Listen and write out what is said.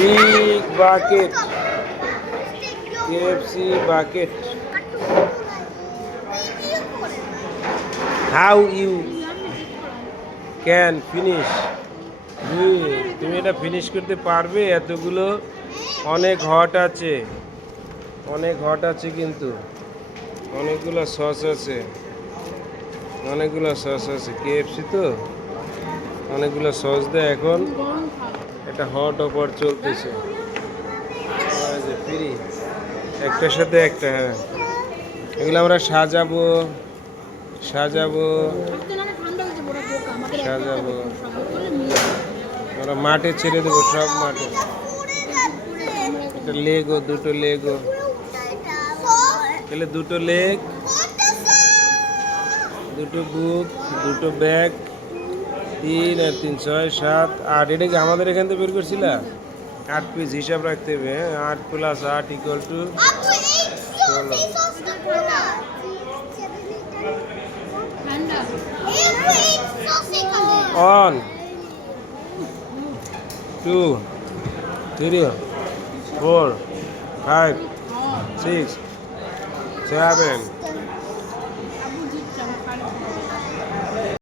Big bucket. KFC bucket. How you can finish? তুমি এটা finish করতে পারবে? এতগুলো অনেক হট আছে, অনেক হট আছে, কিন্তু অনেকগুলো সস আছে, অনেকগুলো সস আছে। কেএফসি তো অনেকগুলো সস দেয়। এখন এটা হট অফার চলতেছে, ফ্রি একটার সাথে একটা। হ্যাঁ, এগুলো আমরা সাজাবো সাজাবো সাজাবো আমরা মাঠে ছেড়ে দেবো, সব মাঠে। একটা লেগো, দুটো লেগো, তাহলে দুটো লেগ, দুটো বুক, দুটো ব্যাগ, 3 আর 3 6 7 8। এটা কি আমাদের এখান থেকে বের করছিলা? 8 পিস হিসাব রাখতে হবে। হ্যাঁ, 8 + 8 = 16। 1 2 3 4 5 6 7